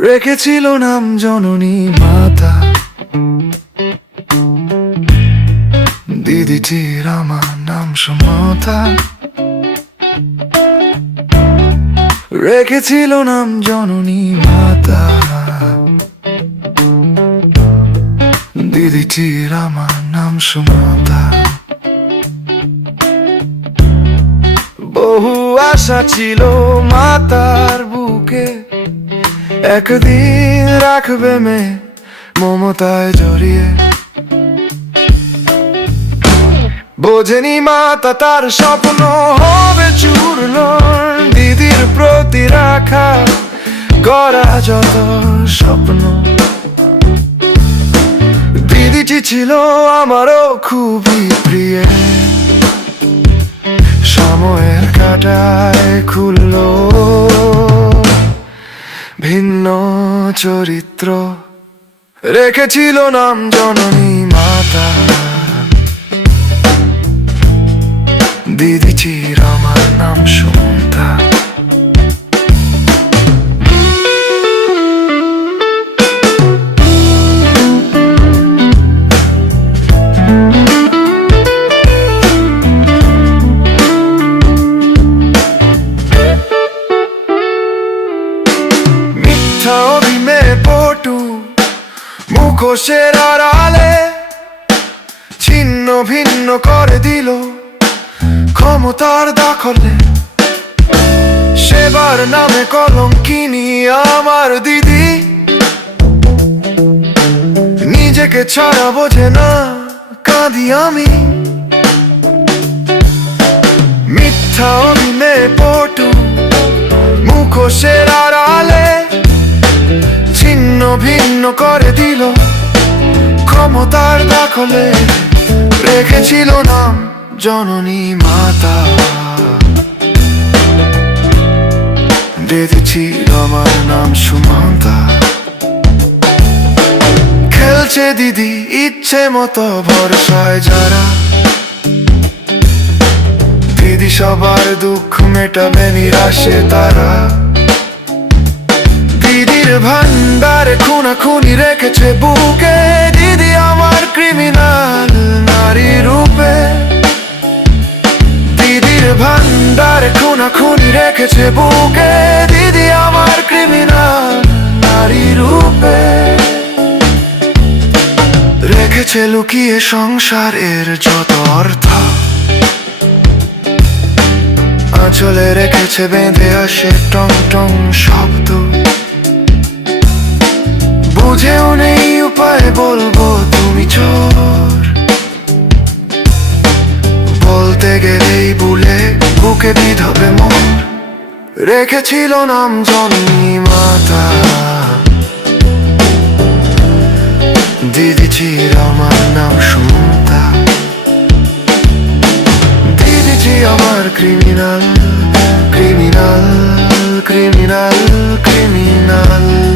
রেখেছিল নাম জননী মাতা। দিদিটির আমার নাম সমতা। রেখেছিল নাম জননী মাতা। দিদিটির আমার নাম সমতা। বহু আশা ছিল বুকে একদিন রাখবে মে মমতায় জড়িয়ে। বোঝেনি মাতা তার স্বপ্ন হবে চূর্ণ। দিদির প্রতি রাখা গড়া যত স্বপ্ন। দিদিটি ছিল আমারও খুবই প্রিয়। সময়ের কাটায় খুললো ভিন্ন চরিত্র রেখেছিল নাম জননী মাতা। দিদিটির মিথ্যা অভিমে পটু, মুখোশের আড়ালে ছিন্ন ভিন্ন করে দিল ক্ষমতার দখলে। সেবার নামে কলঙ্কিনী আমার দিদি। নিজেকে ছাড়া বোঝে না, কাঁদি আমি। মিথ্যা অভিমে পটু, মুখোশের ভিন্ন করে দিল। ক্ষমতার দখলে রেখেছিল নাম জননী মাতা। দিদিছিল আমার নাম সুমন্তা। খেলছে দিদি ইচ্ছে মতো ভরসায় যারা। দিদি সবার দুঃখ মেটাবে নিরাশে তারা। দিদির ভান্ডারে খুনা খুনি রেখেছে বুকে। দিদি আমার ক্রিমিনাল নারী রূপে। দিদির ভান্ডারে খুনা খুনি রেখেছে বুকে। দিদি আমার ক্রিমিনাল নারী রূপে। রেখেছে লুকিয়ে সংসারের যত অর্থ। আঁচলে রেখেছে বেঁধে আসে টং টং শব্দ। বলব, তুমি চোর। বলতে গেলেই বুলে, বুকে বিধবে মন। রেখেছিল নাম জন্মী মাতা। দিদি ছিল আমার নাম সুমতা। দিদিজি আমার ক্রিমিনাল ক্রিমিনাল ক্রিমিনাল ক্রিমিনাল